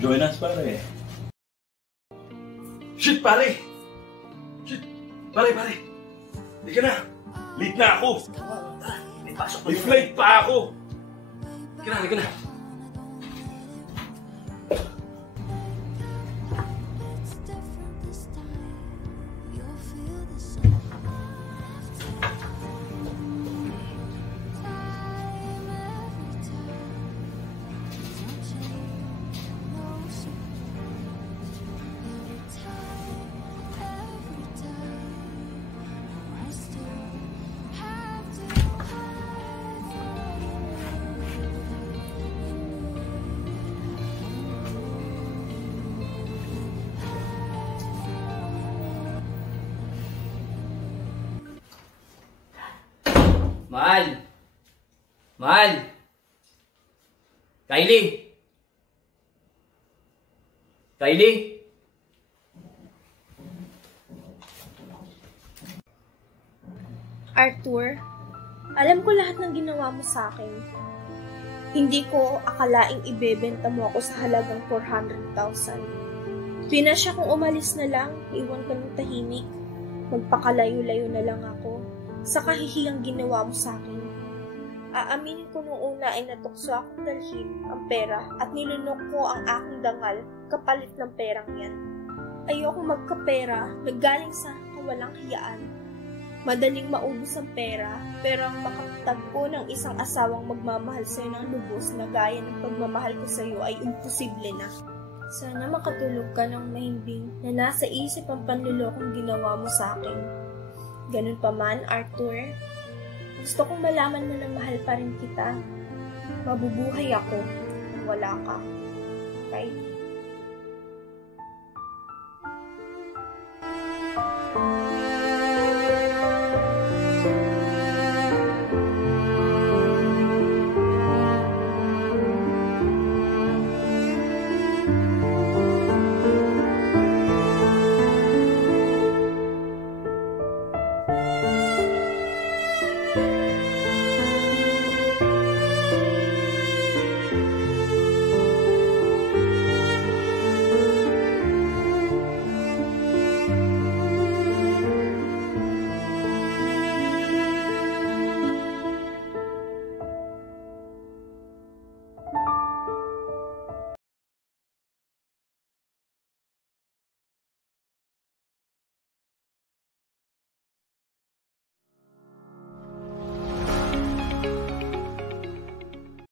Join us, pare. Shit, pare! Shit! Pare! Hindi ka na! Late na ako! May flight pa ako! Hindi ka na! Mahal! Kylie! Arthur, alam ko lahat ng ginawa mo sa akin. Hindi ko akalaing ibebenta mo ako sa halagang 400,000. Pinasya kong umalis na lang, iwan ka ng tahimik. Magpakalayo-layo na lang ako sa kahihiyang ginawa mo sa akin. Aaminin ko nung una ay natukso akong dalhin ang pera at nilunok ko ang aking dangal kapalit ng perang yan. Ayoko magkapera na galing sa kawalang hiyaan. Madaling maubos ang pera, pero ang makatagpo ng isang asawang magmamahal sa'yo ng lubos na gaya ng pagmamahal ko sa'yo ay imposible na. Sana makatulog ka ng mahimbing na nasa isip ang panlulokong ginawa mo sa akin. Ganun pa man, Arthur, gusto kong malaman mo na mahal pa rin kita. Mabubuhay ako kung wala ka. Okay?